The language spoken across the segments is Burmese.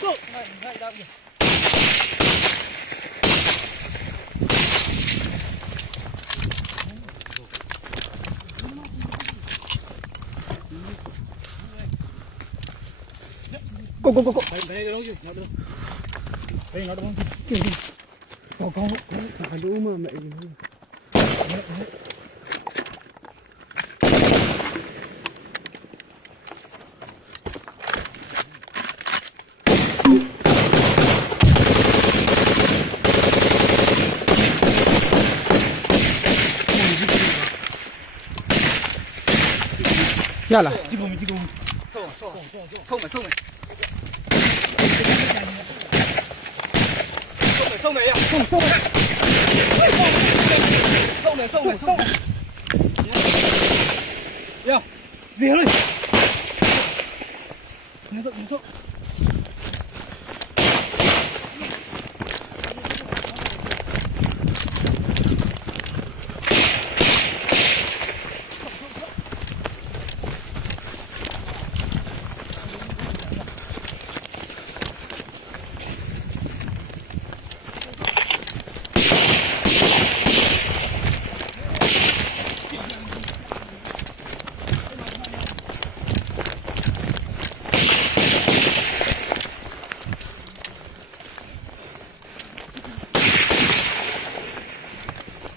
go。go。来个东西，拿着。可以拿着东西。高，拿着嘛没。ရလား ဒီကောင်ဆုံးမယ်ရဆုံးမယ်ရဇေလို့你走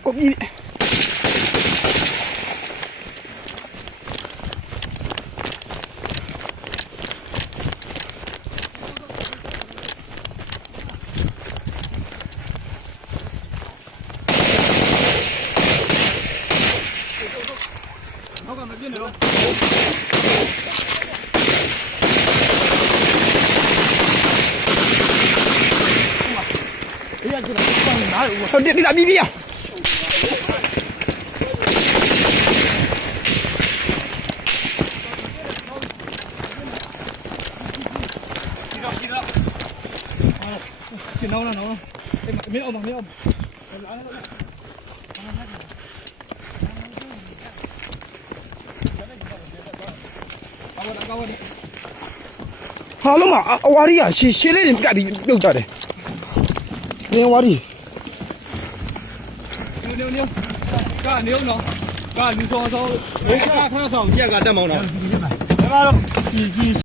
ကိုပြီနောက်ကမပြင်းနဲ့တော့အေးရကြလားဘာလဲနားဦး ဟုတ်တယ်ဒီသာပြီးပြီရ 去挠了，没熬嘛。ဟာလုံးမအဝါရီးရှေးလေးတွေကပ်ပြီးပြုတ်ကြတယ်။နေဝါရီး 牛，干牛呢？干绿双手，没干他上见干这么呢？来吧，一